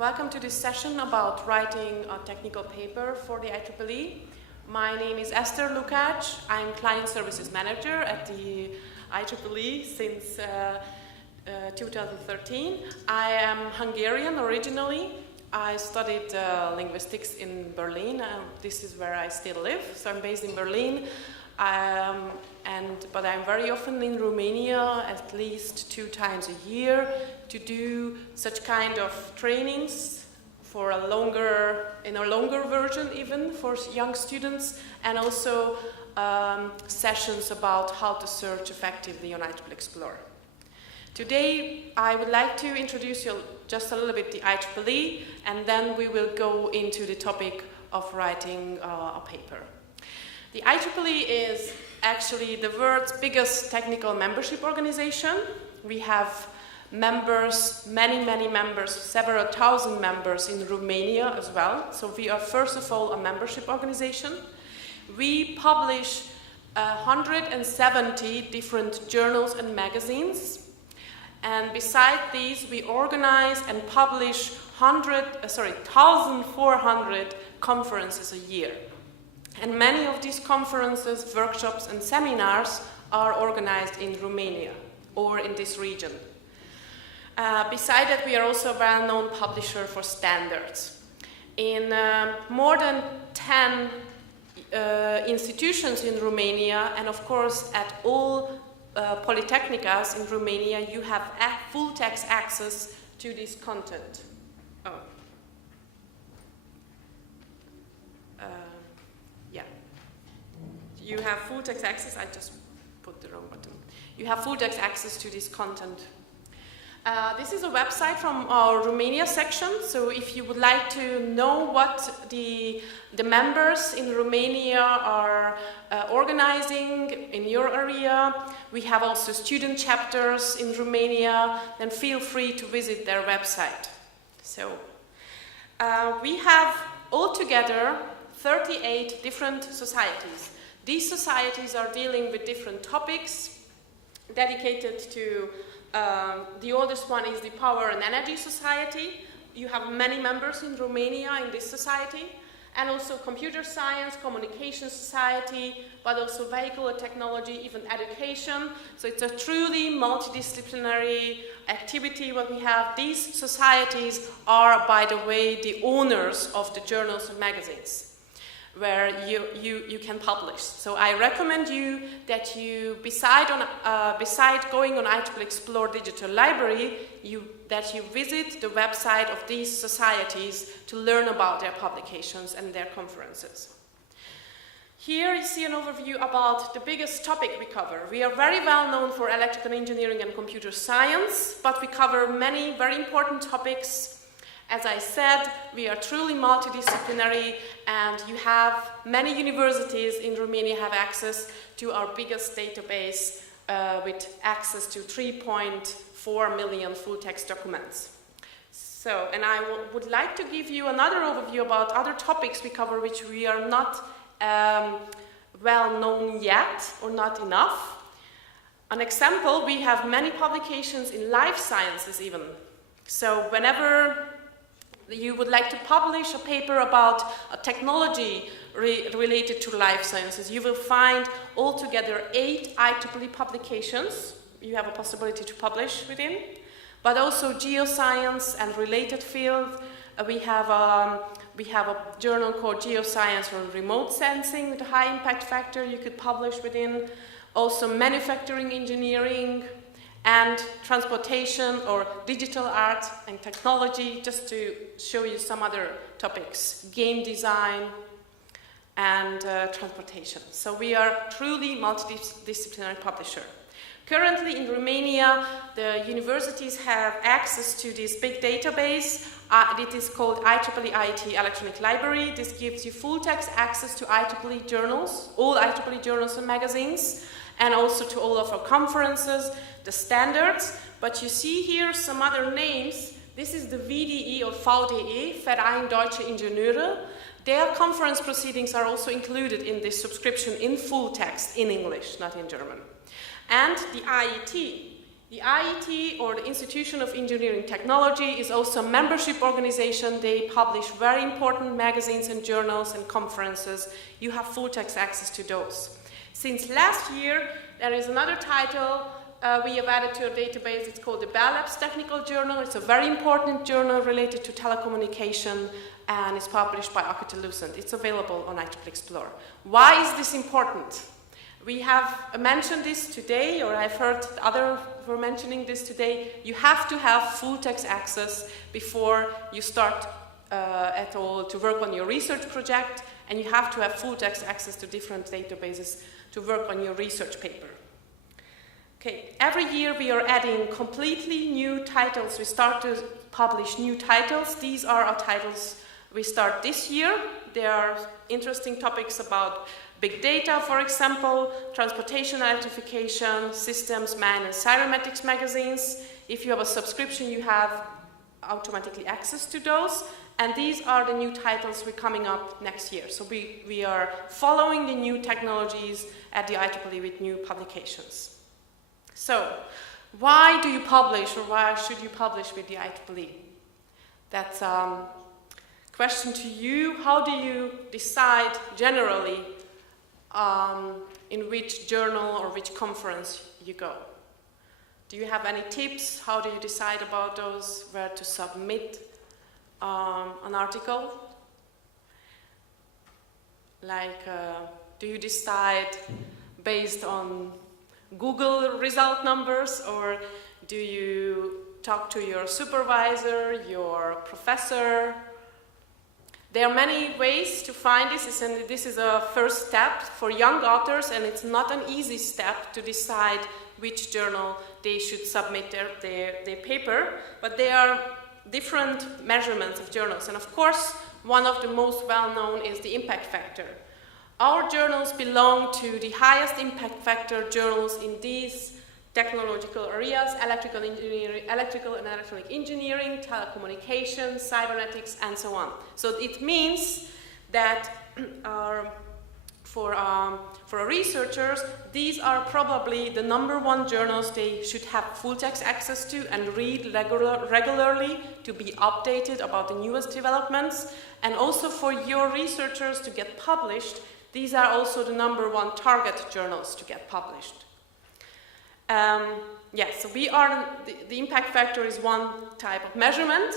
Welcome to this session about writing a technical paper for the IEEE. My name is Eszter Lukacs. I'm Client Services Manager at the IEEE since 2013. I am Hungarian originally. I studied linguistics in Berlin. This is where I still live, so I'm based in Berlin. But I'm very often in Romania, at least 2 times a year, to do such kind of trainings for in a longer version even for young students, and also sessions about how to search effectively on IEEE Explorer. Today, I would like to introduce you just a little bit the IEEE, and then we will go into the topic of writing a paper. The IEEE is actually the world's biggest technical membership organization. We have members, many members, several thousand members in Romania as well. So we are first of all a membership organization. We publish 170 different journals and magazines. And beside these, we organize and publish 1,400 conferences a year. And many of these conferences, workshops, and seminars are organized in Romania or in this region. Beside that, we are also a well-known publisher for standards. In more than 10 institutions in Romania, and of course at all polytechnicas in Romania, you have full text access to this content. You have full text access. I just put the wrong button. You have full text access to this content. This is a website from our Romania section. So if you would like to know what the members in Romania are organizing in your area, we have also student chapters in Romania, then feel free to visit their website. So we have altogether 38 different societies. These societies are dealing with different topics dedicated to, the oldest one is the Power and Energy Society. You have many members in Romania in this society, and also Computer Science, Communication Society, but also Vehicle Technology, even Education. So it's a truly multidisciplinary activity what we have. These societies are, by the way, the owners of the journals and magazines where you can publish. So I recommend you that you, beside going on IEEE Explore Digital Library, that you visit the website of these societies to learn about their publications and their conferences. Here you see an overview about the biggest topic we cover. We are very well known for electrical engineering and computer science, but we cover many very important topics. As I said, we are truly multidisciplinary, and you have many universities in Romania have access to our biggest database with access to 3.4 million full-text documents. So, and I would like to give you another overview about other topics we cover which we are not well known yet, or not enough. An example, we have many publications in life sciences even. So whenever you would like to publish a paper about a technology related to life sciences, you will find altogether 8 IEEE publications you have a possibility to publish within, but also geoscience and related fields. We have a journal called Geoscience or Remote Sensing with a high impact factor you could publish within. Also manufacturing engineering and transportation or digital art and technology, just to show you some other topics, game design and transportation. So we are truly multidisciplinary publisher. Currently in Romania, the universities have access to this big database. It is called IEEE IT Electronic Library. This gives you full text access to IEEE journals, all IEEE journals and magazines, and also to all of our conferences, the standards. But you see here some other names. This is the VDE or VDE, Verein Deutsche Ingenieure. Their conference proceedings are also included in this subscription in full text, in English, not in German. And the IET The IET, or the Institution of Engineering Technology, is also a membership organization. They publish very important magazines and journals and conferences. You have full text access to those. Since last year, there is another title we have added to our database. It's called the Bell Labs Technical Journal. It's a very important journal related to telecommunication, and it's published by Alcatel-Lucent. It's available on IEEE Explorer. Why is this important? We have mentioned this today, or I've heard others were mentioning this today. You have to have full text access before you start at all to work on your research project, and you have to have full text access to different databases to work on your research paper. Okay, every year we are adding completely new titles. We start to publish new titles. These are our titles we start this year. There are interesting topics about big data, for example, transportation electrification, systems, man, and cybernetics magazines. If you have a subscription, you have automatically access to those. And these are the new titles we're coming up next year. So we are following the new technologies at the IEEE with new publications. So, why do you publish, or why should you publish with the IEEE? That's a question to you. How do you decide generally in which journal or which conference you go? Do you have any tips? How do you decide about those, where to submit an article? Like, do you decide based on Google result numbers, or do you talk to your supervisor, your professor? There are many ways to find this, and this is a first step for young authors, and it's not an easy step to decide which journal they should submit their paper, but there are different measurements of journals, and of course one of the most well-known is the impact factor. Our journals belong to the highest impact factor journals in these technological areas: electrical engineering, electrical and electronic engineering, telecommunications, cybernetics, and so on. So it means that for our researchers, these are probably the #1 journals they should have full text access to and read regularly to be updated about the newest developments. And also for your researchers to get published, these are also the #1 target journals to get published. Yes, so the impact factor is one type of measurement,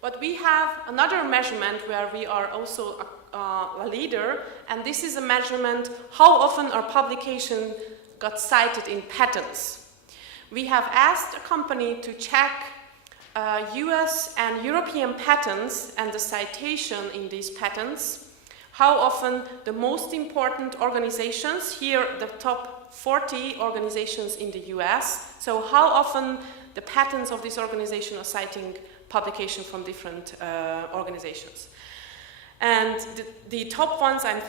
but we have another measurement where we are also a leader, and this is a measurement how often our publication got cited in patents. We have asked a company to check US and European patents and the citation in these patents, how often the most important organizations, here the top 40 organizations in the US, so how often the patents of this organization are citing publication from different organizations. And the top ones I'm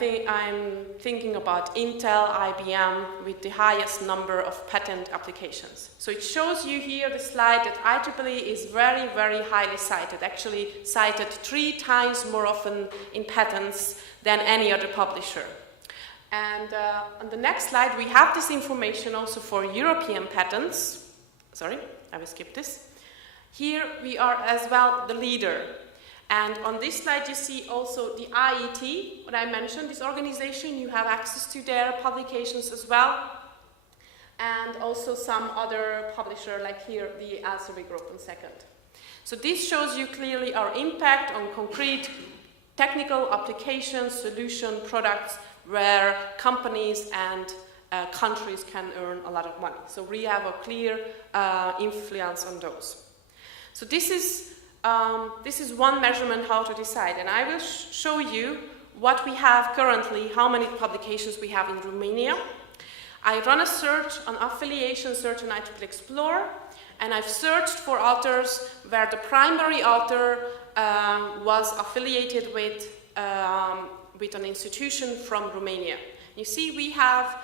thinking about Intel, IBM, with the highest number of patent applications. So it shows you here the slide that IEEE is very, very highly cited, actually cited 3 times more often in patents than any other publisher. And on the next slide, we have this information also for European patents. Sorry, I will skip this. Here we are as well the leader. And on this slide, you see also the IET, what I mentioned, this organization. You have access to their publications as well. And also some other publisher, like here, the Elsevier Group in second. So this shows you clearly our impact on concrete technical applications, solution, products, where companies and countries can earn a lot of money. So we have a clear influence on those. So this is one measurement how to decide, and I will show you what we have currently, how many publications we have in Romania. I run a search, an affiliation search on IEEE Explorer, and I've searched for authors where the primary author was affiliated with an institution from Romania. You see, we have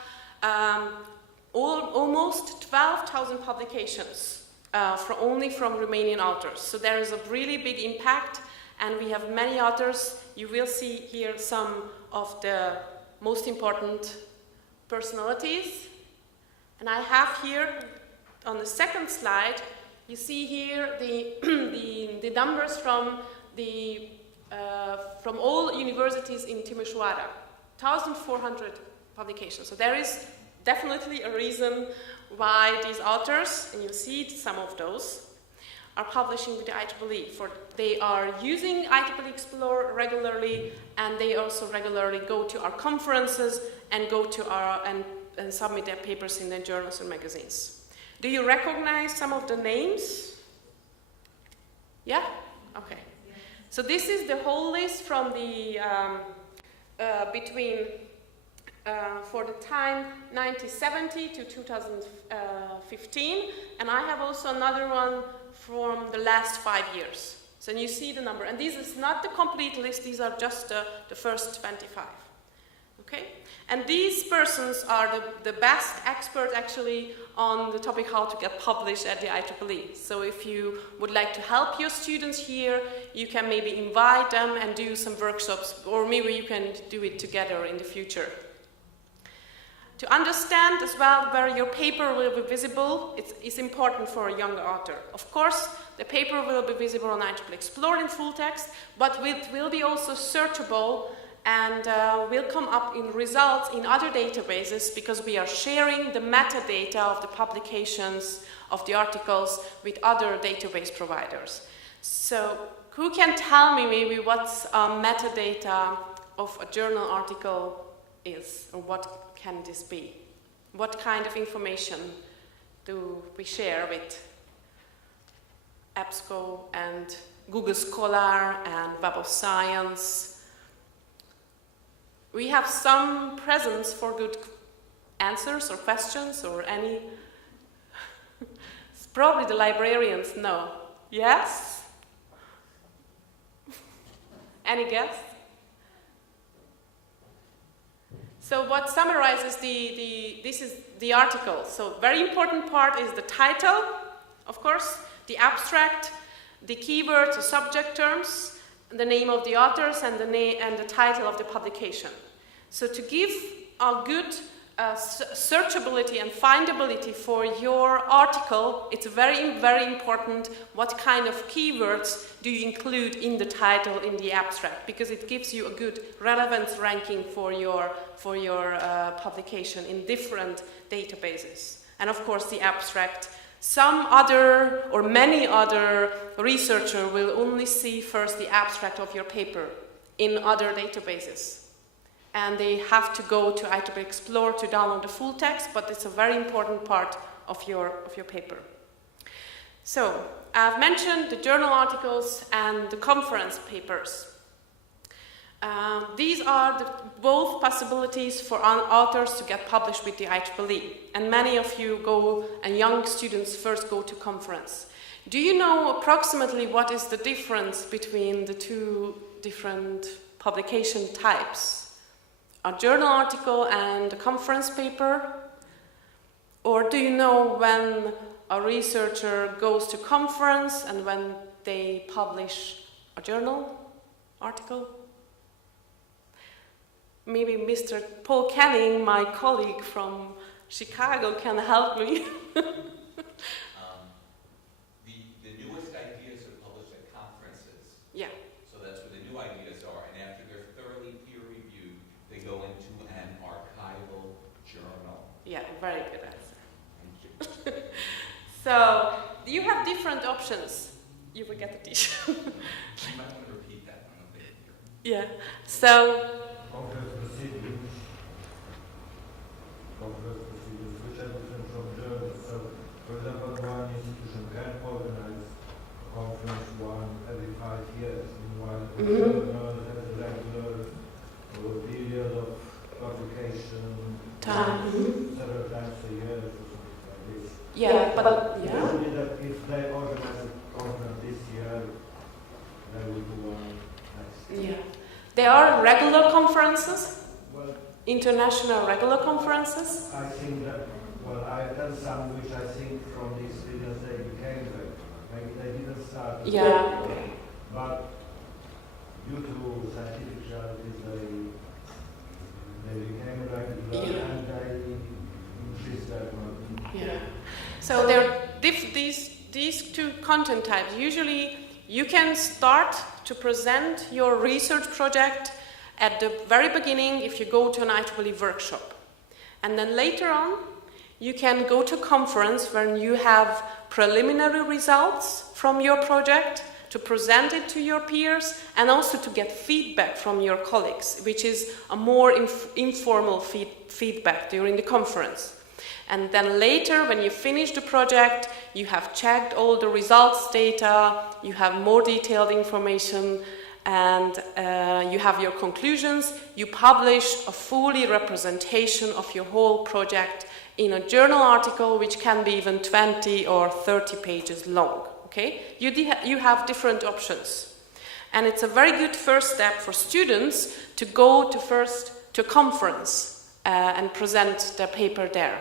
almost 12,000 publications only from Romanian authors. So there is a really big impact, and we have many authors. You will see here some of the most important personalities. And I have here on the second slide, you see here the numbers from all universities in Timisoara, 1,400 publications. So there is definitely a reason why these authors, and you see some of those, are publishing with the IEEE. They are using IEEE Explore regularly, and they also regularly go to our conferences and go to our and submit their papers in their journals and magazines. Do you recognize some of the names? Yeah? Okay. So this is the whole list from the for the time 1970 to 2015, and I have also another one from the last 5 years. So you see the number, and this is not the complete list, these are just the first 25. Okay? And these persons are the best experts actually on the topic how to get published at the IEEE. So if you would like to help your students here, you can maybe invite them and do some workshops, or maybe you can do it together in the future. To understand as well where your paper will be visible, it's important for a young author. Of course, the paper will be visible on IEEE Explore in full text, but it will be also searchable and will come up in results in other databases, because we are sharing the metadata of the publications of the articles with other database providers. So who can tell me maybe what's metadata of a journal article is, or what can this be? What kind of information do we share with EBSCO and Google Scholar and Web of Science? We have some presents for good answers or questions or any. It's probably the librarians, no. Yes? Any guess? So what summarizes this is the article. So very important part is the title, of course, the abstract, the keywords or subject terms, the name of the authors, and the title of the publication. So to give a good searchability and findability for your article, it's very, very important what kind of keywords do you include in the title, in the abstract, because it gives you a good relevance ranking for your publication in different databases. And of course the abstract. Some other or many other researchers will only see first the abstract of your paper in other databases. And they have to go to IEEE Explore to download the full text, but it's a very important part of your paper. So, I've mentioned the journal articles and the conference papers. These are both possibilities for authors to get published with the IEEE. And many of you go, and young students first go to conference. Do you know approximately what is the difference between the two different publication types? A journal article and a conference paper? Or do you know when a researcher goes to conference and when they publish a journal article? Maybe Mr. Paul Canning, my colleague from Chicago, can help me. The newest ideas are published at conferences. Yeah. So that's where the new ideas are, and after they're thoroughly peer-reviewed, they go into an archival journal. Yeah, very good answer. So, you have different options. You will get the t-shirt. You might want to repeat that one a bit here. Yeah. So. Conference proceedings, which are different from journals. So, for example, one institution can organize a conference every 5 years, meanwhile a journal has a regular period of publication several times a year or something like this. Yeah, but yeah. Only that if they organize a conference this year, they will do one next year. Yeah. There are regular conferences, Well, international regular conferences. I think that, well, I've done some which I think from the experience they became regular. Maybe they didn't start. Yeah. But due to scientific realities, they became regular, Yeah. and Yeah. So there are these two content types. Usually you can start to present your research project at the very beginning if you go to an IEEE workshop. And then later on, you can go to a conference when you have preliminary results from your project to present it to your peers and also to get feedback from your colleagues, which is a more informal feedback during the conference. And then later, when you finish the project, you have checked all the results data, you have more detailed information, and you have your conclusions. You publish a fully representation of your whole project in a journal article, which can be even 20 or 30 pages long. Okay? You have different options. And it's a very good first step for students to go to a conference and present their paper there.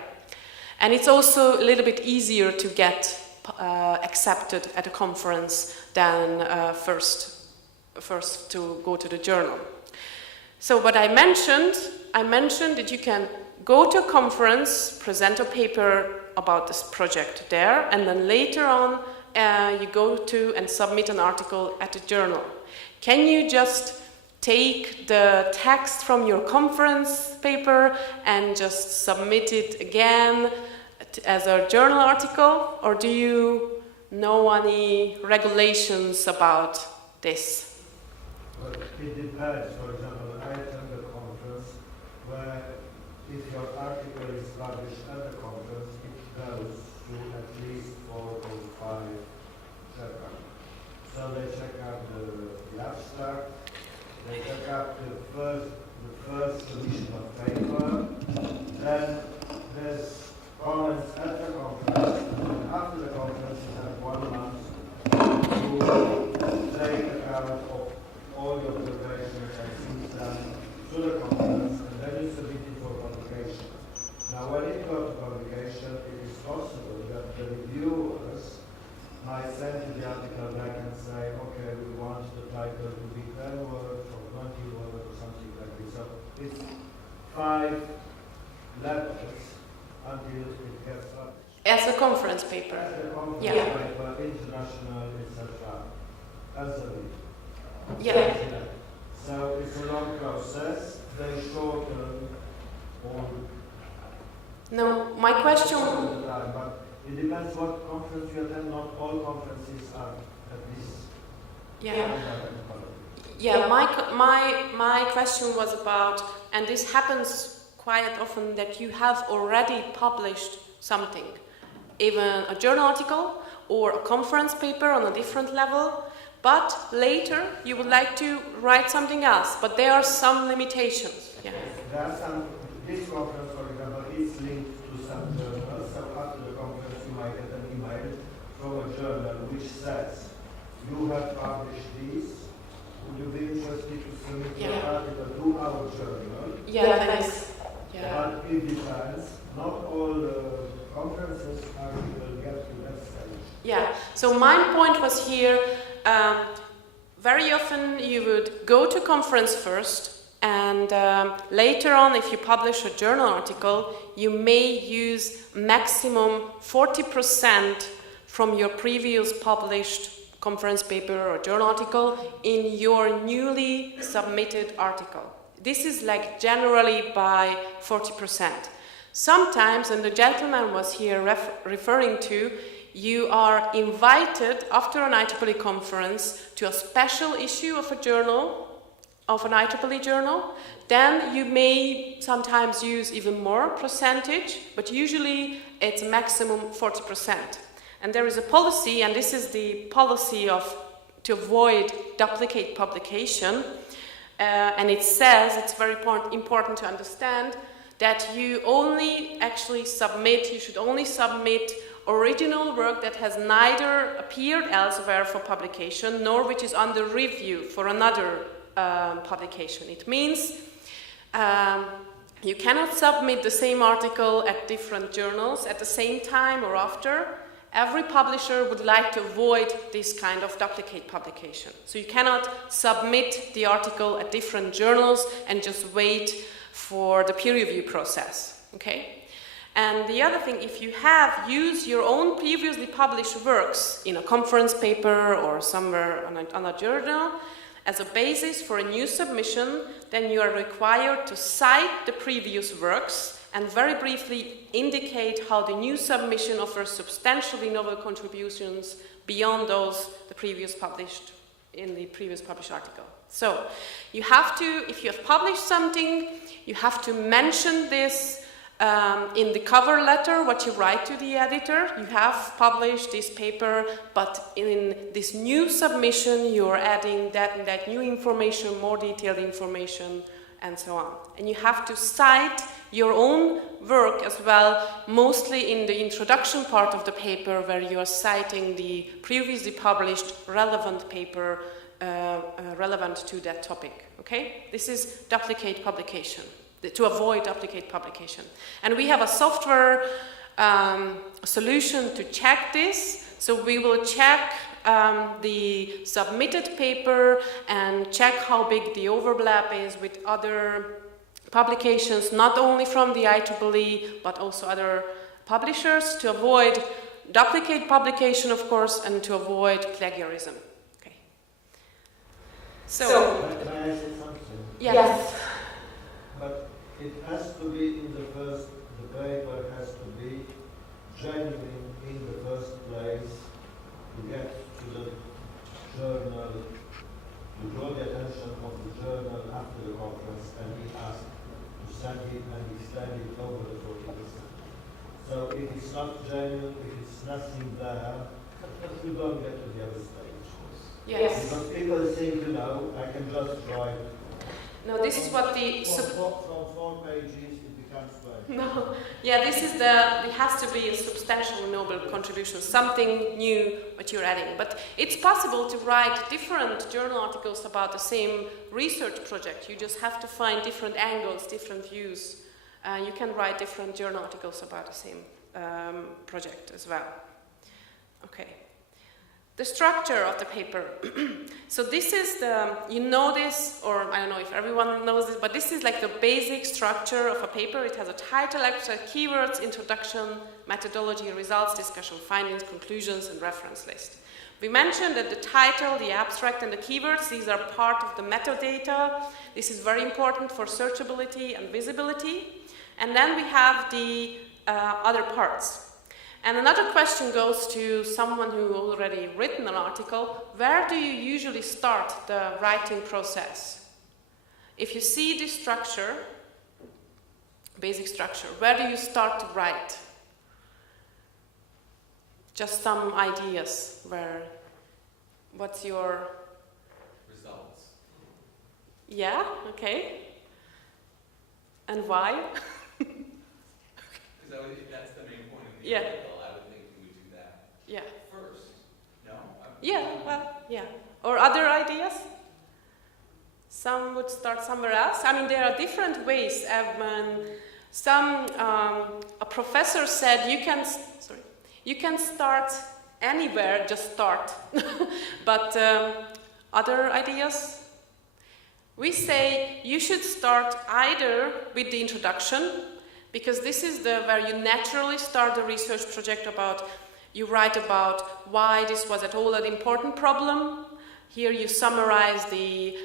And it's also a little bit easier to get accepted at a conference than first to go to the journal. So what I mentioned that you can go to a conference, present a paper about this project there, and then later on you go to and submit an article at the journal. Can you just take the text from your conference paper and just submit it again as a journal article, or do you know any regulations about this? Well, it depends. For example, I attend a conference where if your article is published at the conference, it goes to at least 4 or 5 checkouts. So they check out the abstract, they check out the first submission of paper, then there's comments at the conference, and after the conference you have 1 month to take account of all your preparations and things done to the conference, and then you submit it for publication. Now when it goes to publication, it is possible that the reviewers might send you the article back and say, okay, we want the title to be 10 words or 20 words or something like this. So it's 5 letters until it gets published. As a conference paper. As a conference paper, international, etc. As a lead. Yeah. So it's a long process. They shorten all. No, my question. But it depends what conference you attend. Not all conferences are at least. Yeah. Yeah. My question was about, and this happens quite often, that you have already published something, even a journal article or a conference paper on a different level, but later you would like to write something else, but there are some limitations. Yeah. There are some, this conference, for example, is linked to some journals, so after the conference you might get an email from a journal which says, you have published this, would you be interested to submit your article to our journal? Yeah, thanks. Yeah. But it depends. Not all conferences will get to that stage. Yeah. So my point was here, very often you would go to conference first, and later on, if you publish a journal article, you may use maximum 40% from your previous published conference paper or journal article in your newly submitted article. This is like generally by 40%. Sometimes, and the gentleman was here referring to, you are invited after an IEEE conference to a special issue of a journal, of an IEEE journal. Then you may sometimes use even more percentage, but usually it's maximum 40%. And there is a policy, and this is the policy to avoid duplicate publication. And it says, it's very important to understand, that you should only submit original work that has neither appeared elsewhere for publication, nor which is under review for another publication. It means you cannot submit the same article at different journals at the same time or after. Every publisher would like to avoid this kind of duplicate publication. So you cannot submit the article at different journals and just wait for the peer review process, okay? And the other thing, if you have used your own previously published works in a conference paper or somewhere on a journal as a basis for a new submission, then you are required to cite the previous works and very briefly indicate how the new submission offers substantially novel contributions beyond those the previous published in the previous published article. So you have to, if you have published something, you have to mention this in the cover letter, what you write to the editor. You have published this paper, but in this new submission, you're adding that new information, more detailed information, and so on. And you have to cite your own work as well, mostly in the introduction part of the paper, where you are citing the previously published relevant paper relevant to that topic. Okay? This is duplicate publication, to avoid duplicate publication. And we have a software solution to check this. So we will check the submitted paper and check how big the overlap is with other publications, not only from the IEEE, but also other publishers, to avoid duplicate publication, of course, and to avoid plagiarism. Okay. So Can I ask you something? yes. But it has to be in the first, the paper has to be genuine in the first place to get to the journal, to draw the attention of the journal after the conference, and be asked to send it and extend it over the 40%. So if it's not genuine, if it's nothing there, you don't get to the other stage. Yes. Because people think, you know, I can just write. No, this is what the From 4 pages, it becomes 12. no. Yeah, this is it has to be a substantial noble contribution, something new what you're adding. But it's possible to write different journal articles about the same research project. You just have to find different angles, different views. You can write different journal articles about the same project as well. Okay. The structure of the paper. So this is you know this, or I don't know if everyone knows this, but this is like the basic structure of a paper. It has a title, abstract, keywords, introduction, methodology, results, discussion, findings, conclusions, and reference list. We mentioned that the title, the abstract, and the keywords, these are part of the metadata. This is very important for searchability and visibility. And then we have the other parts. And another question goes to someone who already written an article. Where do you usually start the writing process? If you see this structure, basic structure, where do you start to write? Just some ideas. What's your... Results. Yeah, okay. And why? Because if that's the main point of the Yeah. article, I would think we would do that Yeah. first. No? Yeah, well, yeah. Or other ideas? Some would start somewhere else. I mean, there are different ways. A professor said you can start anywhere, just start. But other ideas? We say you should start either with the introduction, because this is where you naturally start the research project you write about why this was at all an important problem. Here you summarize the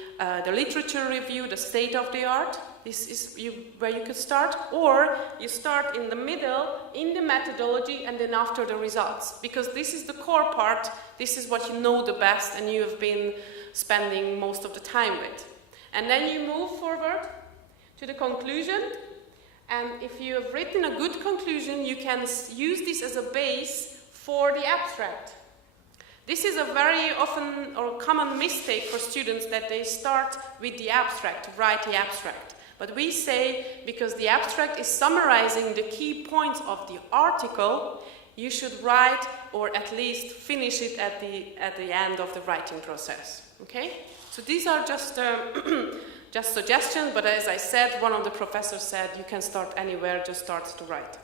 literature review, the state of the art. This is where you could start. Or you start in the middle, in the methodology, and then after the results. Because this is the core part, this is what you know the best and you have been spending most of the time with. And then you move forward to the conclusion. And if you have written a good conclusion, you can use this as a base for the abstract. This is a very often or common mistake for students, that they start with the abstract, to write the abstract. But we say, because the abstract is summarizing the key points of the article, you should write, or at least finish it at the end of the writing process. Okay? So these are just suggestions, but as I said, one of the professors said you can start anywhere, just start to write.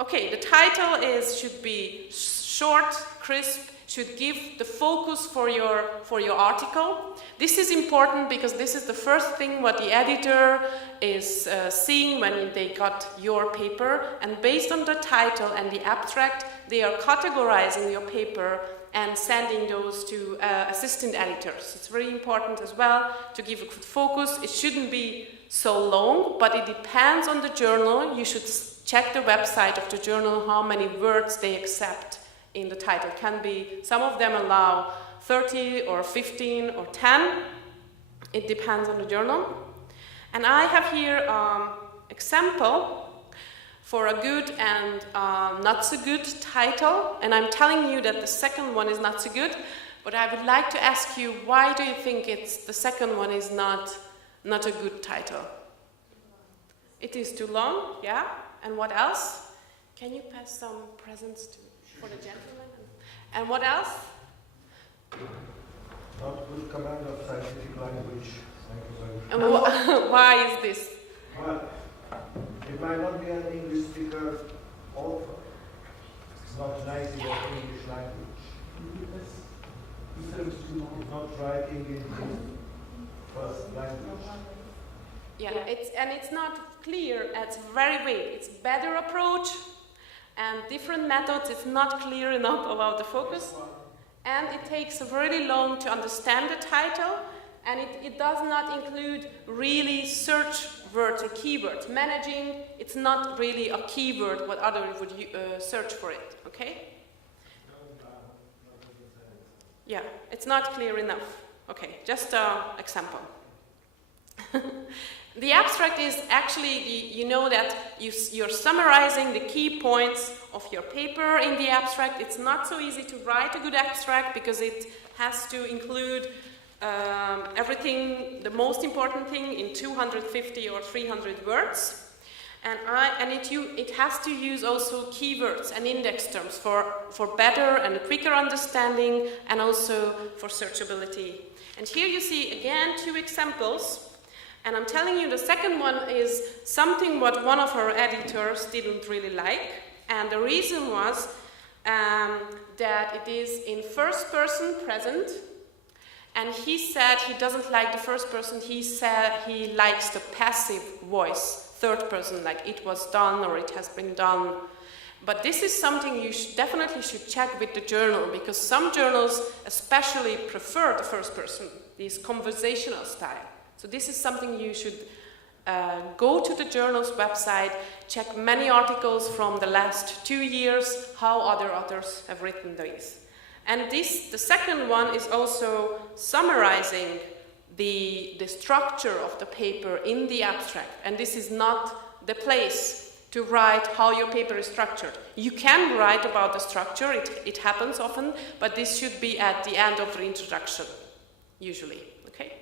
Okay, the title should be short, crisp, should give the focus for your article. This is important because this is the first thing what the editor is seeing when they got your paper, and based on the title and the abstract, they are categorizing your paper and sending those to assistant editors. It's very important as well to give a good focus. It shouldn't be so long, but it depends on the journal. You should check the website of the journal how many words they accept in the title. Can be, some of them allow 30 or 15 or 10. It depends on the journal. And I have here example for a good and not so good title, and I'm telling you that the second one is not so good, but I would like to ask you, why do you think the second one is not a good title? It is too long, yeah? And what else? Can you pass some presents for the gentleman? And what else? Not good command of scientific language. Thank you very much. And why is this? Well, it might not be an English speaker author. It's not native of English language. It's not writing in his first language. Yeah, it's not clear. It's very vague. It's better approach and different methods. It's not clear enough about the focus, and it takes really long to understand the title. And it does not include really search words or keywords. Managing, it's not really a keyword what others would search for it, okay? Yeah, it's not clear enough. Okay, just an example. The abstract is actually, you know that you're summarizing the key points of your paper in the abstract. It's not so easy to write a good abstract because it has to include everything, the most important thing, in 250 or 300 words, and it has to use also keywords and index terms for better and quicker understanding, and also for searchability. And here you see again 2 examples, and I'm telling you the second one is something what one of our editors didn't really like, and the reason was that it is in first person present. And he said he doesn't like the first person, he said he likes the passive voice, third person, like it was done or it has been done. But this is something you definitely should check with the journal, because some journals especially prefer the first person, this conversational style. So this is something you should go to the journal's website, check many articles from the last 2 years, how other authors have written these. And the second one is also summarizing the structure of the paper in the abstract. And this is not the place to write how your paper is structured. You can write about the structure, it happens often, but this should be at the end of the introduction, usually, okay?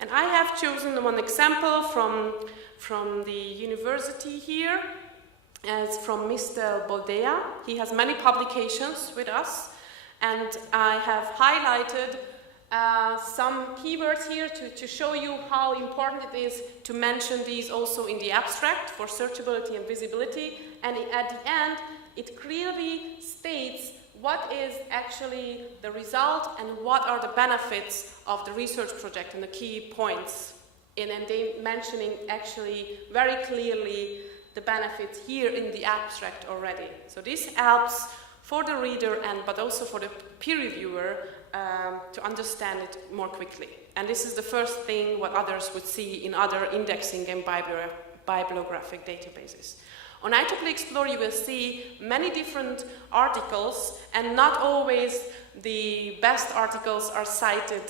And I have chosen one example from the university here, as from Mr. Boldea. He has many publications with us. And I have highlighted some keywords here to show you how important it is to mention these also in the abstract for searchability and visibility. And at the end, it clearly states what is actually the result and what are the benefits of the research project and the key points. And they mentioning actually very clearly the benefits here in the abstract already. So this helps for the reader but also for the peer reviewer to understand it more quickly. And this is the first thing what others would see in other indexing and bibliographic databases. On IEEE Explorer you will see many different articles, and not always the best articles are cited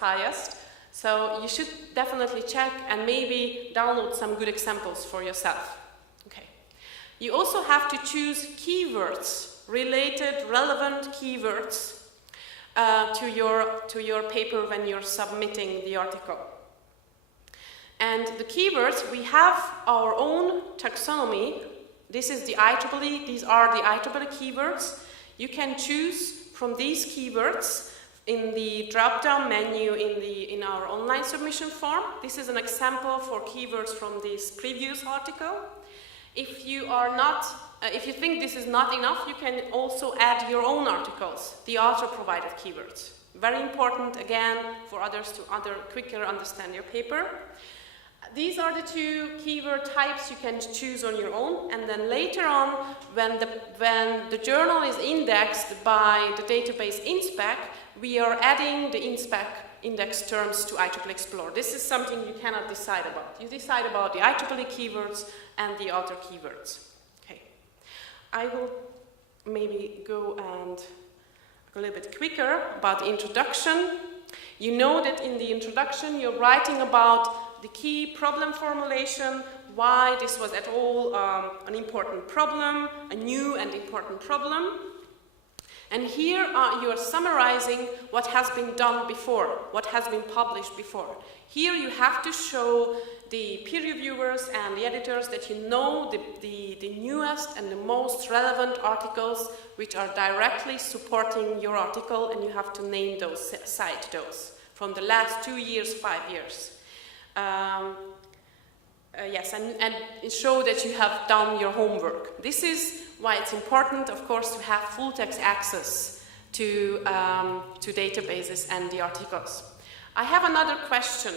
highest. So you should definitely check and maybe download some good examples for yourself. You also have to choose keywords, relevant keywords to your paper when you're submitting the article. And the keywords, we have our own taxonomy. This is the IEEE, these are the IEEE keywords. You can choose from these keywords in the drop-down menu in our online submission form. This is an example for keywords from this previous article. If you are not if you think this is not enough, you can also add your own articles, the author-provided keywords. Very important, again, for others to quicker understand your paper. These are the two keyword types you can choose on your own, and then later on, when the journal is indexed by the database InSpec, we are adding the InSpec index terms to IEEE Explore. This is something you cannot decide about. You decide about the IEEE keywords and the author keywords. Okay. I will maybe go and a little bit quicker about the introduction. You know that in the introduction you're writing about the key problem formulation, why this was at all an important problem, a new and important problem. And here you are summarizing what has been done before, what has been published before. Here you have to show the peer reviewers and the editors that you know the newest and the most relevant articles which are directly supporting your article, and you have to name those, cite those, from the last 2 years, 5 years. Yes, and show that you have done your homework. This is why it's important, of course, to have full text access to databases and the articles. I have another question.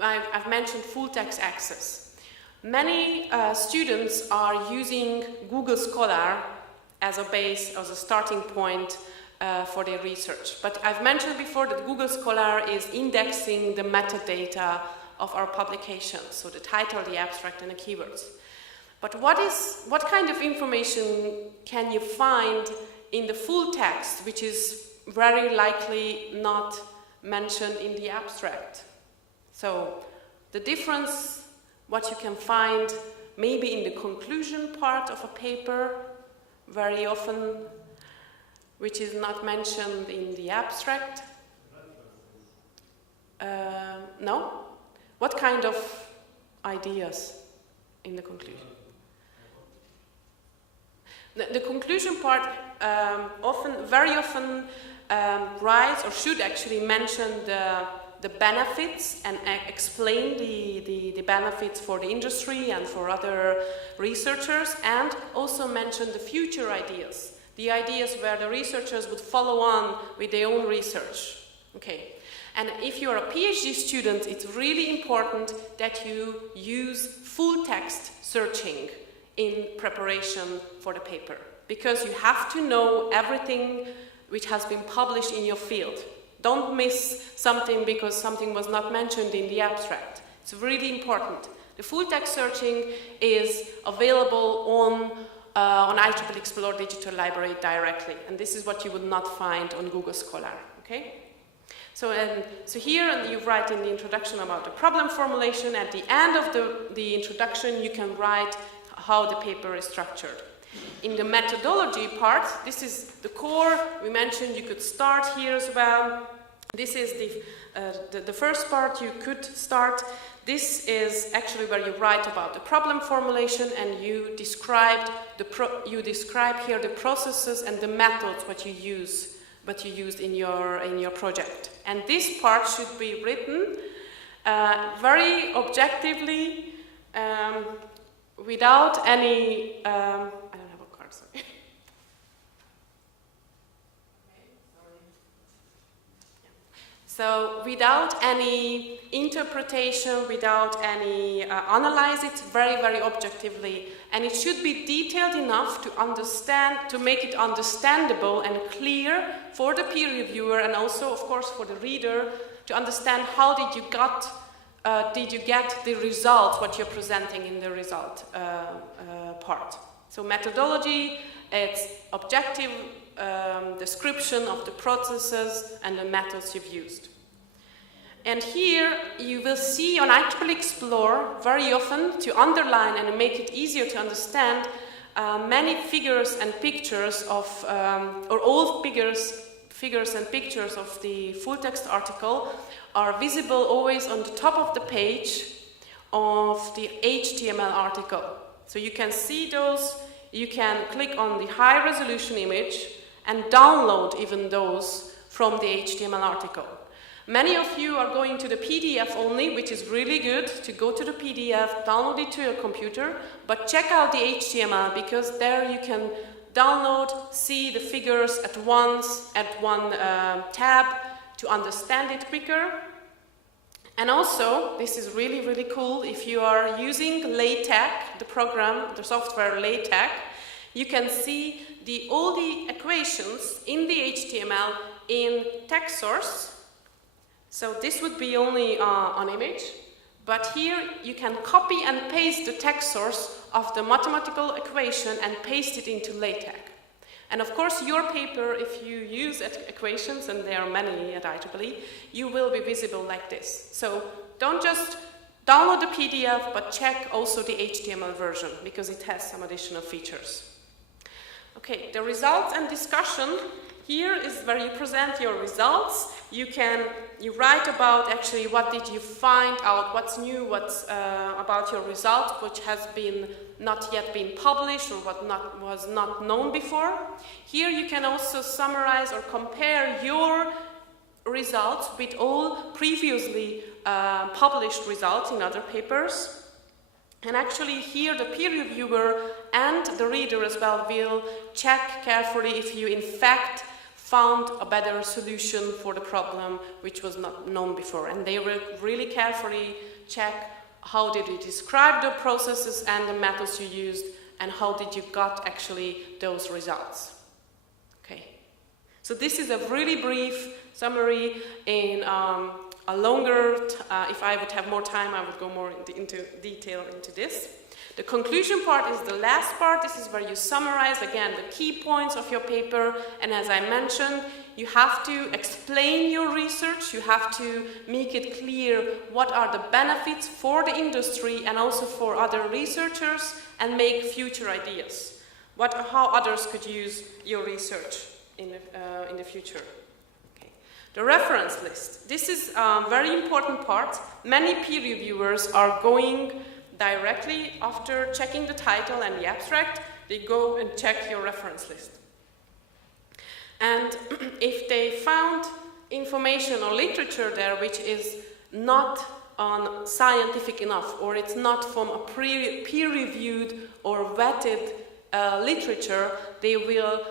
I've mentioned full text access. Many students are using Google Scholar as a base, as a starting point for their research. But I've mentioned before that Google Scholar is indexing the metadata of our publications, so the title, the abstract, and the keywords. But what kind of information can you find in the full text, which is very likely not mentioned in the abstract? So the difference, what you can find maybe in the conclusion part of a paper, very often, which is not mentioned in the abstract. No? What kind of ideas in the conclusion? The conclusion part very often writes, or should actually mention the benefits and explain the benefits for the industry and for other researchers, and also mention the future ideas, the ideas where the researchers would follow on with their own research. Okay. And if you're a PhD student, it's really important that you use full text searching in preparation for the paper, because you have to know everything which has been published in your field. Don't miss something because something was not mentioned in the abstract. It's really important. The full text searching is available on IEEE Explore Digital Library directly, and this is what you would not find on Google Scholar. Okay? So here you write in the introduction about the problem formulation. At the end of the introduction, you can write how the paper is structured. In the methodology part, this is the core. We mentioned you could start here as well. This is the first part you could start. This is actually where you write about the problem formulation, and you describe here the processes and the methods what you used in your project. And this part should be written very objectively, without any. I don't have a card, sorry. So without any interpretation, without any analyze it very, very objectively, and it should be detailed enough to understand, to make it understandable and clear for the peer reviewer, and also, of course, for the reader, to understand how did you get the result, what you're presenting in the result part. So methodology, it's objective description of the processes and the methods you've used. And here you will see on IEEE Explore very often, to underline and make it easier to understand, many figures and pictures of, or all figures and pictures of the full text article are visible always on the top of the page of the HTML article. So you can see those, you can click on the high resolution image and download even those from the HTML article. Many of you are going to the PDF only, which is really good to go to the PDF, download it to your computer, but check out the HTML because there you can download, see the figures at once, at one tab to understand it quicker. And also, this is really, really cool, if you are using LaTeX, the program, the software LaTeX, you can see all the equations in the HTML in text source. So this would be only an image, but here you can copy and paste the text source of the mathematical equation and paste it into LaTeX. And of course, your paper, if you use equations, and there are many at IEEE, you will be visible like this. So don't just download the PDF, but check also the HTML version, because it has some additional features. Okay, the results and discussion. Here is where you present your results. You write about actually what did you find out, what's new, what's about your result, which has been not yet been published or what was not known before. Here you can also summarize or compare your results with all previously published results in other papers. And actually here the peer reviewer and the reader as well will check carefully if you in fact found a better solution for the problem which was not known before. And they will really carefully check how did you describe the processes and the methods you used and how did you got actually those results. Okay. So this is a really brief summary. In a longer, if I would have more time, I would go more into detail into this. The conclusion part is the last part. This is where you summarize, again, the key points of your paper. And as I mentioned, you have to explain your research. You have to make it clear what are the benefits for the industry and also for other researchers, and make future ideas. How others could use your research in the future. Okay. The reference list. This is a very important part. Many peer reviewers are going directly after checking the title and the abstract, they go and check your reference list. And if they found information or literature there which is not scientific enough, or it's not from a peer-reviewed or vetted literature, they will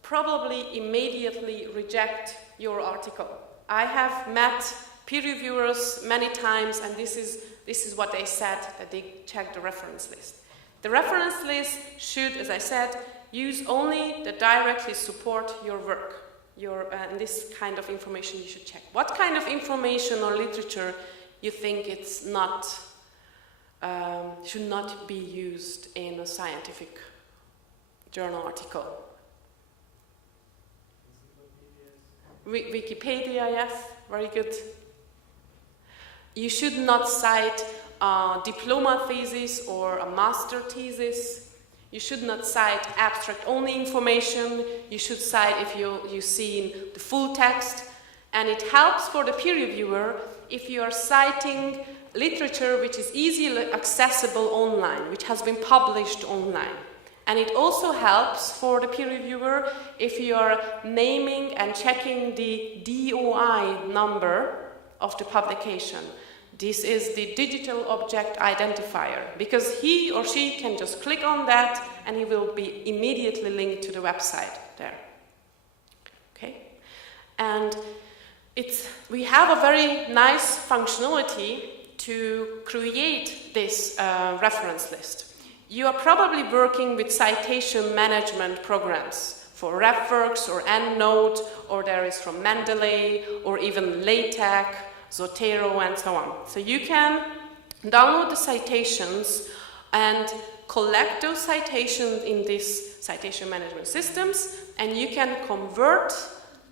probably immediately reject your article. I have met peer reviewers many times, and this is what they said, that they checked the reference list. The reference list should, as I said, use only that directly support your work. And this kind of information you should check. What kind of information or literature you think it's not, should not be used in a scientific journal article? Wikipedia, yes, very good. You should not cite a diploma thesis or a master thesis. You should not cite abstract-only information. You should cite if you see the full text. And it helps for the peer reviewer if you are citing literature which is easily accessible online, which has been published online. And it also helps for the peer reviewer if you are naming and checking the DOI number of the publication. This is the digital object identifier, because he or she can just click on that and he will be immediately linked to the website there. Okay? And we have a very nice functionality to create this reference list. You are probably working with citation management programs for RefWorks or EndNote, or there is from Mendeley, or even LaTeX, Zotero, and so on. So you can download the citations and collect those citations in these citation management systems, and you can convert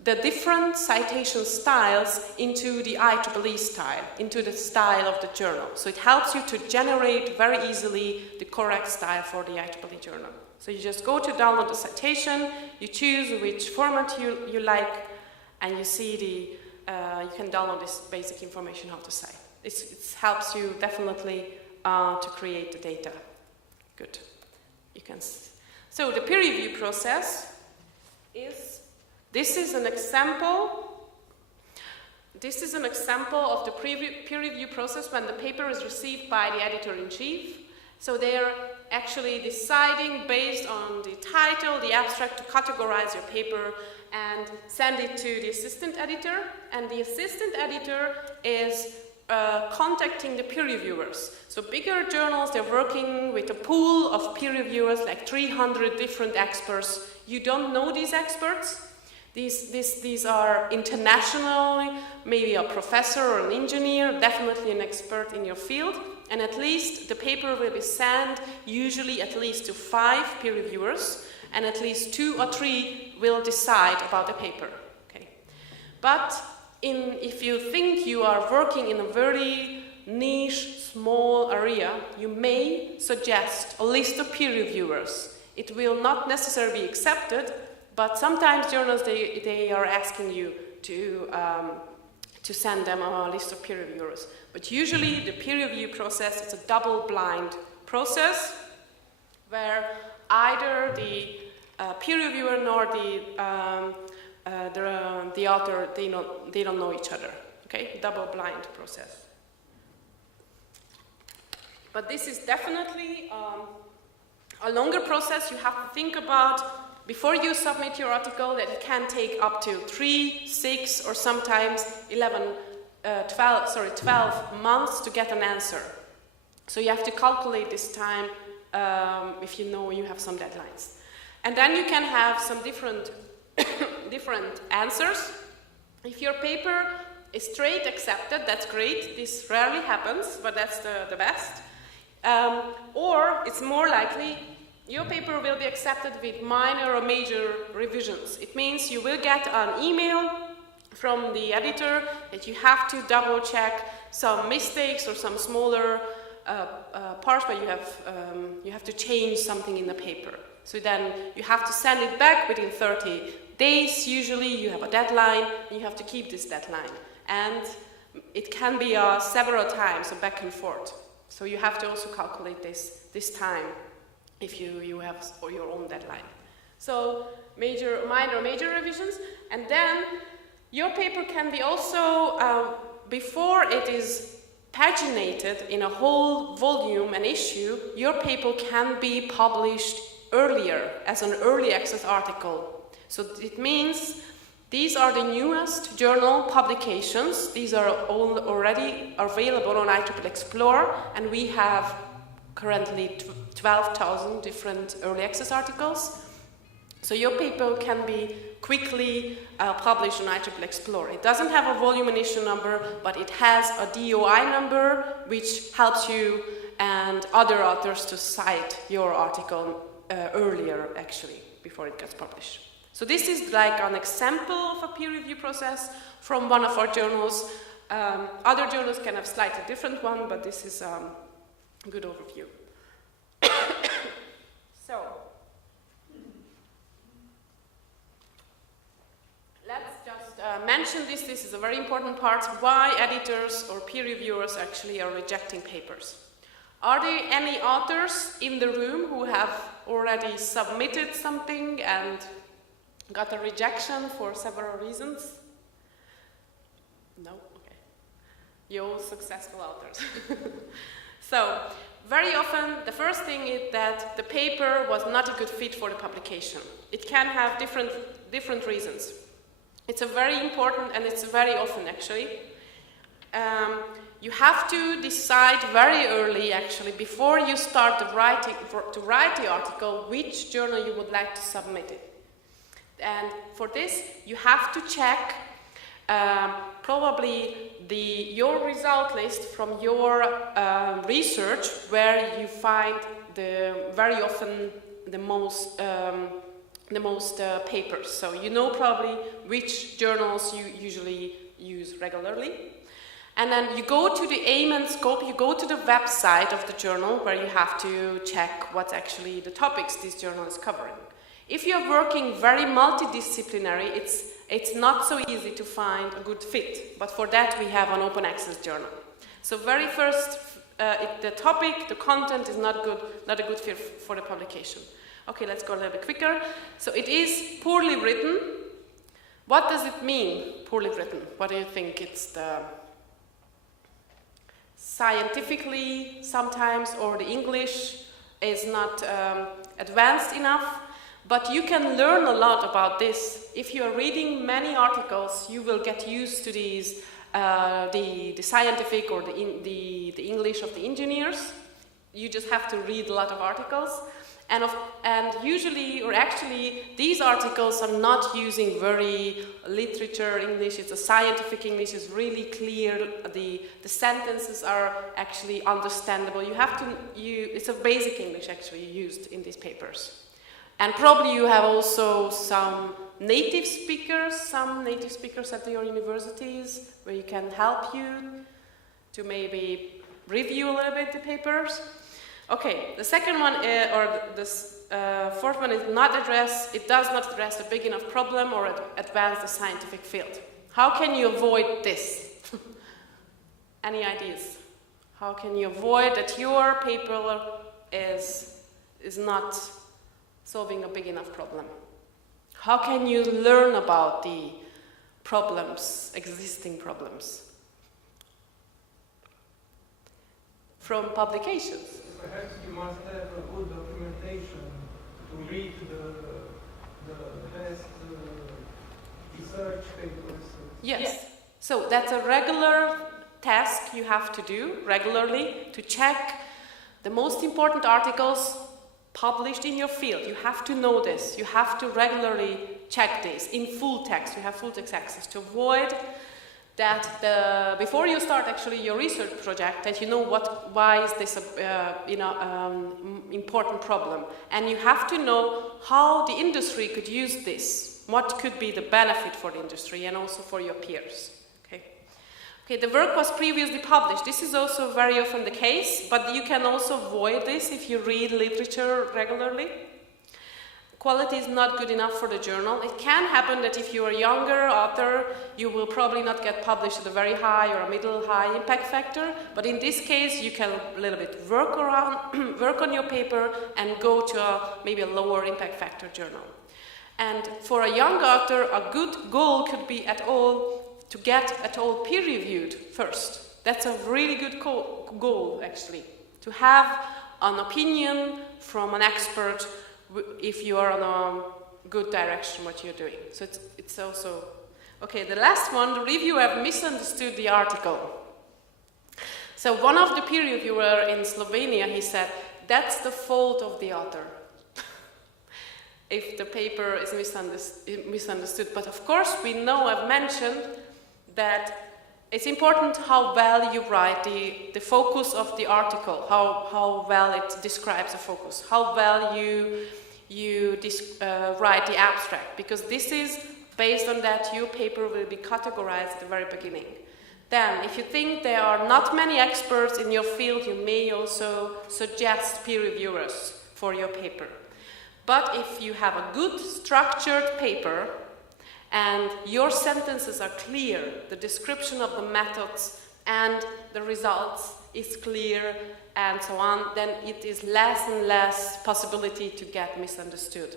the different citation styles into the IEEE style, into the style of the journal. So it helps you to generate very easily the correct style for the IEEE journal. So you just go to download the citation, you choose which format you like, and you see you can download this basic information how to cite. It helps you definitely to create the data. Good. You can. So the peer review process is. This is an example. this is an example of the peer review process when the paper is received by the editor-in-chief. So they're actually deciding based on the title, the abstract, to categorize your paper and send it to the assistant editor. And the assistant editor is contacting the peer reviewers. So bigger journals, they're working with a pool of peer reviewers, like 300 different experts. You don't know these experts. These are international, maybe a professor or an engineer, definitely an expert in your field. And at least the paper will be sent usually at least to 5 peer reviewers, and at least 2 or 3 will decide about the paper. Okay. But if you think you are working in a very niche, small area, you may suggest a list of peer reviewers. It will not necessarily be accepted, but sometimes journals, they are asking you to send them a list of peer reviewers. But usually the peer review process is a double-blind process where either the peer reviewer nor the author, they don't know each other. Okay, double-blind process. But this is definitely a longer process. You have to think about, before you submit your article, that it can take up to 3, 6, or sometimes 12 months to get an answer. So you have to calculate this time if you know you have some deadlines. And then you can have some different answers. If your paper is straight accepted, that's great. This rarely happens, but that's the best. Or it's more likely your paper will be accepted with minor or major revisions. It means you will get an email from the editor that you have to double check some mistakes or some smaller parts where you have to change something in the paper. So then you have to send it back within 30 days. Usually you have a deadline and you have to keep this deadline. And it can be several times, so back and forth. So you have to also calculate this time if you have your own deadline. So minor, major revisions, and then your paper can be also, before it is paginated in a whole volume and issue, your paper can be published earlier as an early access article. So it means these are the newest journal publications. These are all already available on IEEE Explorer, and we have currently 12,000 different early access articles. So your paper can be quickly published on IEEE Explorer. It doesn't have a volume and issue number, but it has a DOI number, which helps you and other authors to cite your article earlier, actually, before it gets published. So this is like an example of a peer review process from one of our journals. Other journals can have slightly different one, but this is a good overview. So, let's just mention this. This is a very important part, why editors or peer reviewers actually are rejecting papers. Are there any authors in the room who have already submitted something and got a rejection for several reasons? No? Okay. You're all successful authors. So, very often the first thing is that the paper was not a good fit for the publication. It can have different reasons. It's a very important, and it's very often actually. You have to decide very early, actually, before you start to write the article, which journal you would like to submit it. And for this, you have to check probably your result list from your research, where you find very often the most papers. So you know probably which journals you usually use regularly. And then you go to the aim and scope, you go to the website of the journal where you have to check what's actually the topics this journal is covering. If you're working very multidisciplinary, it's not so easy to find a good fit, but for that we have an open access journal. So very first, the topic, the content is not a good fit for the publication. Okay, let's go a little bit quicker. So it is poorly written. What does it mean, poorly written? What do you think? It's the scientifically sometimes, or the English is not advanced enough, but you can learn a lot about this. If you are reading many articles, you will get used to these, the scientific or the English of the engineers. You just have to read a lot of articles. And usually, or actually, these articles are not using very literature English. It's a scientific English. It's really clear. The sentences are actually understandable. You have to. It's a basic English actually used in these papers. And probably you have also some native speakers at your universities where you can help you to maybe review a little bit the papers. Okay, the second one, or this fourth one, is it does not address a big enough problem or advance the scientific field. How can you avoid this? Any ideas? How can you avoid that your paper is not solving a big enough problem? How can you learn about the problems, existing problems? From publications. Perhaps you must have a good documentation to read the best research papers. Yes. So that's a regular task you have to do regularly to check the most important articles published in your field. You have to know this. You have to regularly check this in full text. You have full text access to avoid that before you start actually your research project, that you know why is this important problem, and you have to know how the industry could use this, what could be the benefit for the industry and also for your peers. Okay, the work was previously published. This is also very often the case, but you can also avoid this if you read literature regularly. Quality is not good enough for the journal. It can happen that if you are a younger author, you will probably not get published at a very high or a middle high impact factor, but in this case you can a little bit work on your paper and go to maybe a lower impact factor journal. And for a young author, a good goal could be to get at all peer reviewed first. That's a really good goal actually, to have an opinion from an expert if you are on a good direction what you're doing. So it's also okay. The last one, the reviewer misunderstood the article. So one of the peer reviewers in Slovenia, he said that's the fault of the author if the paper is misunderstood. But of course we know, I've mentioned that it's important how well you write the focus of the article, how well it describes the focus, how well you write the abstract, because this is based on that your paper will be categorized at the very beginning. Then, if you think there are not many experts in your field, you may also suggest peer reviewers for your paper. But if you have a good structured paper, and your sentences are clear, the description of the methods and the results is clear, and so on, then it is less and less possibility to get misunderstood.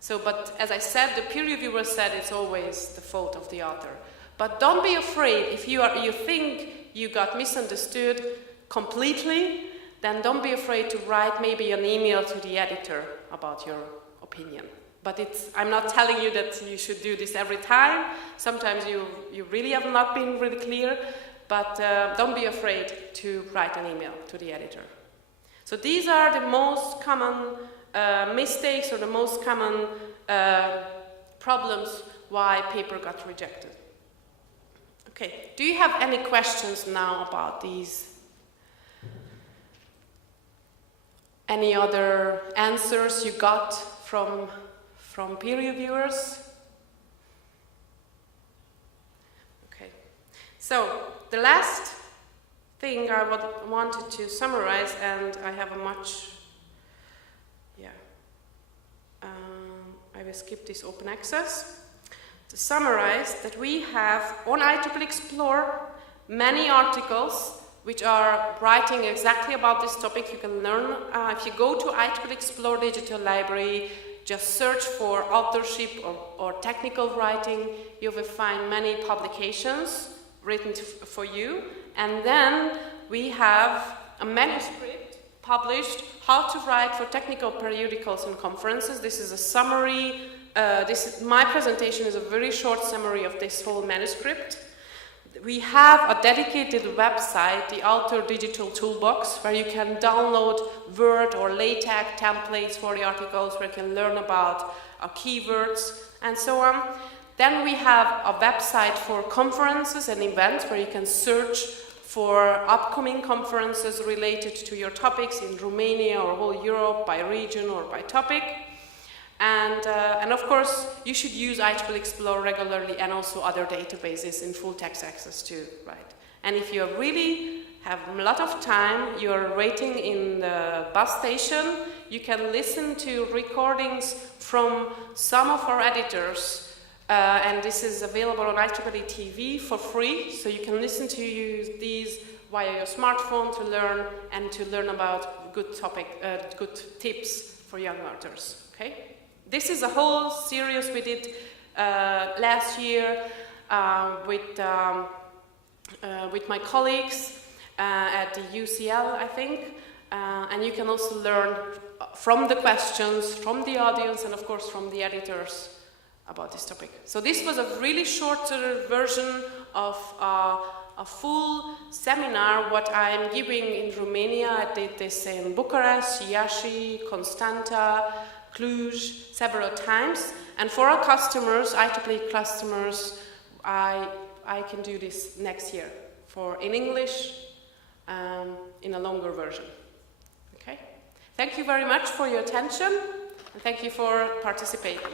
So, but as I said, the peer reviewer said it's always the fault of the author. But don't be afraid if you think you got misunderstood completely, then don't be afraid to write maybe an email to the editor about your opinion. But I'm not telling you that you should do this every time. Sometimes you really have not been really clear, but don't be afraid to write an email to the editor. So these are the most common mistakes or the most common problems why paper got rejected. Okay, do you have any questions now about these? Any other answers you got from peer reviewers? Okay, so the last thing I wanted to summarize, and I have a much, I will skip this open access. To summarize that we have on IEEE Explore many articles which are writing exactly about this topic. You can learn, if you go to IEEE Explore Digital Library, just search for authorship or technical writing, you will find many publications written for you. And then we have a manuscript published, How to Write for Technical Periodicals and Conferences. This is a summary. My presentation is a very short summary of this whole manuscript. We have a dedicated website, the Author Digital Toolbox, where you can download Word or LaTeX templates for the articles, where you can learn about keywords and so on. Then we have a website for conferences and events, where you can search for upcoming conferences related to your topics in Romania or whole Europe, by region or by topic. And of course, you should use IEEE Explorer regularly, and also other databases in full text access too, right? And if you really have a lot of time, you're waiting in the bus station, you can listen to recordings from some of our editors, and this is available on IEEE TV for free, so you can listen to these via your smartphone to learn about good tips for young authors, okay? This is a whole series we did last year with my colleagues at the UCL, I think, and you can also learn from the questions, from the audience, and of course from the editors about this topic. So this was a really shorter version of a full seminar what I'm giving in Romania. I did this in Bucharest, Iași, Constanta, Cluj, several times. And for our customers, IEEE customers, I can do this next year in English, in a longer version. Okay? Thank you very much for your attention, and thank you for participating.